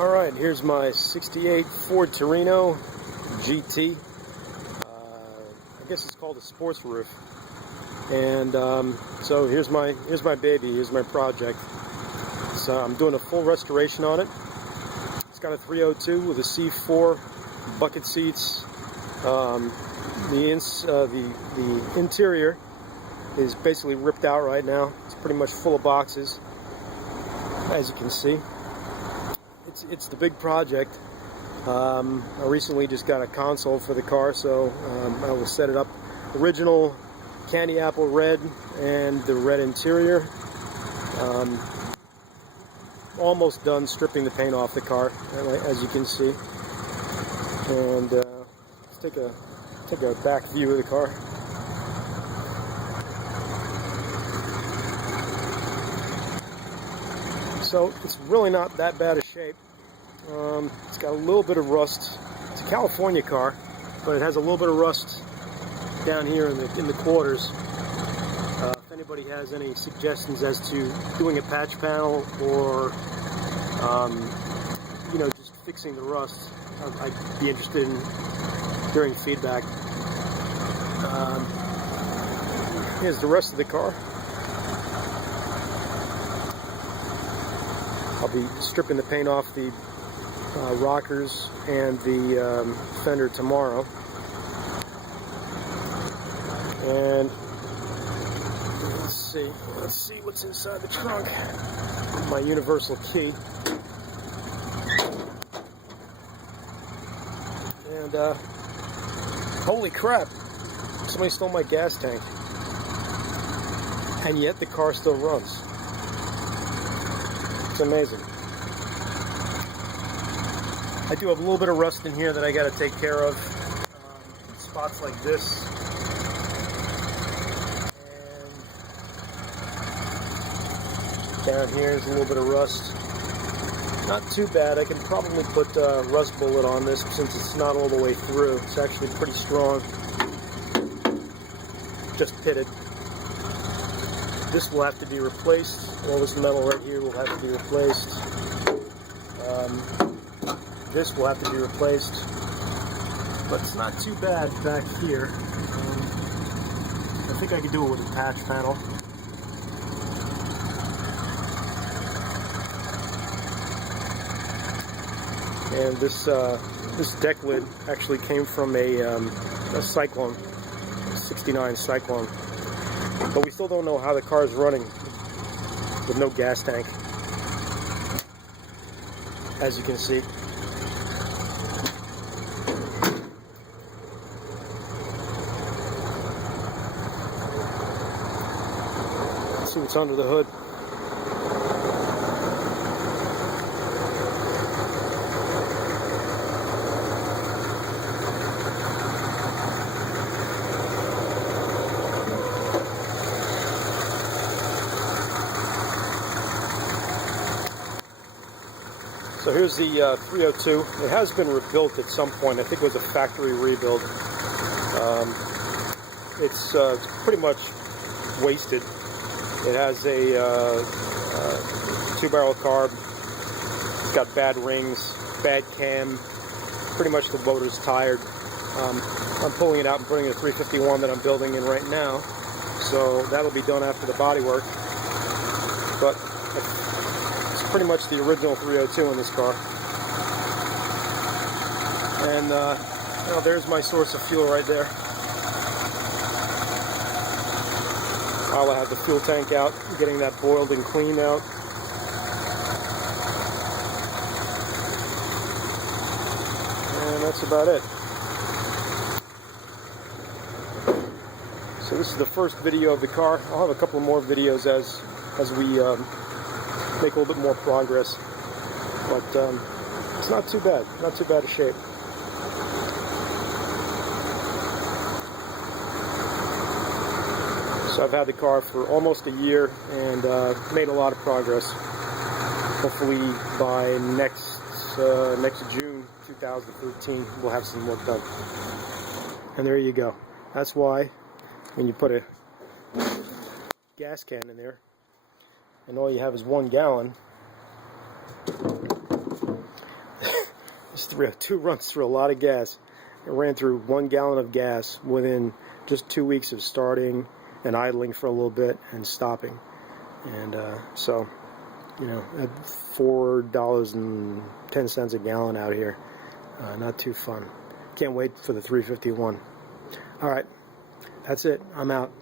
Alright, here's my 68 Ford Torino GT. I guess it's called a sports roof. And so here's my baby, here's my project. So I'm doing a full restoration on it. It's got a 302 with a C4, bucket seats. The interior is basically ripped out right now. It's pretty much full of boxes, as you can see. It's the big project. I recently just got a console for the car, so I will set it up. Original candy apple red and the red interior. Almost done stripping the paint off the car, as you can see. And let's take a back view of the car. So it's really not that bad a shape. It's got a little bit of rust. It's a California car, but it has a little bit of rust down here in the quarters. If anybody has any suggestions as to doing a patch panel or just fixing the rust, I'd be interested in hearing feedback. Here's the rest of the car. I'll be stripping the paint off the rockers and the fender tomorrow. And let's see what's inside the trunk. My universal key. And holy crap, somebody stole my gas tank. And yet the car still runs. It's amazing. I do have a little bit of rust in here that I got to take care of. Spots like this. And down here is a little bit of rust. Not too bad. I can probably put a rust bullet on this since it's not all the way through. It's actually pretty strong. Just pitted. This will have to be replaced. All this metal right here will have to be replaced. This will have to be replaced. But it's not too bad back here. I think I could do it with a patch panel. And this deck lid actually came from a Cyclone, a 69 Cyclone. But we still don't know how the car is running with no gas tank, as you can see. Let's see what's under the hood. So here's the 302. It has been rebuilt at some point. I think it was a factory rebuild. It's pretty much wasted. It has a 2-barrel carb. It's got bad rings, bad cam. Pretty much the motor's tired. I'm pulling it out and putting a 351 that I'm building in right now. So that'll be done after the bodywork. But pretty much the original 302 in this car. And there's my source of fuel right there. I'll have the fuel tank out, getting that boiled and cleaned out. And that's about it. So this is the first video of the car. I'll have a couple more videos as we make a little bit more progress, but it's not too bad a shape. So I've had the car for almost a year and made a lot of progress. Hopefully by next June 2013 we'll have some work done. And there you go. That's why when you put a gas can in there and all you have is 1 gallon, It's 302 runs through a lot of gas. It ran through 1 gallon of gas within just 2 weeks of starting and idling for a little bit and stopping. And so, you know, at $4.10 a gallon out here, not too fun. Can't wait for the 351. All right, that's it. I'm out.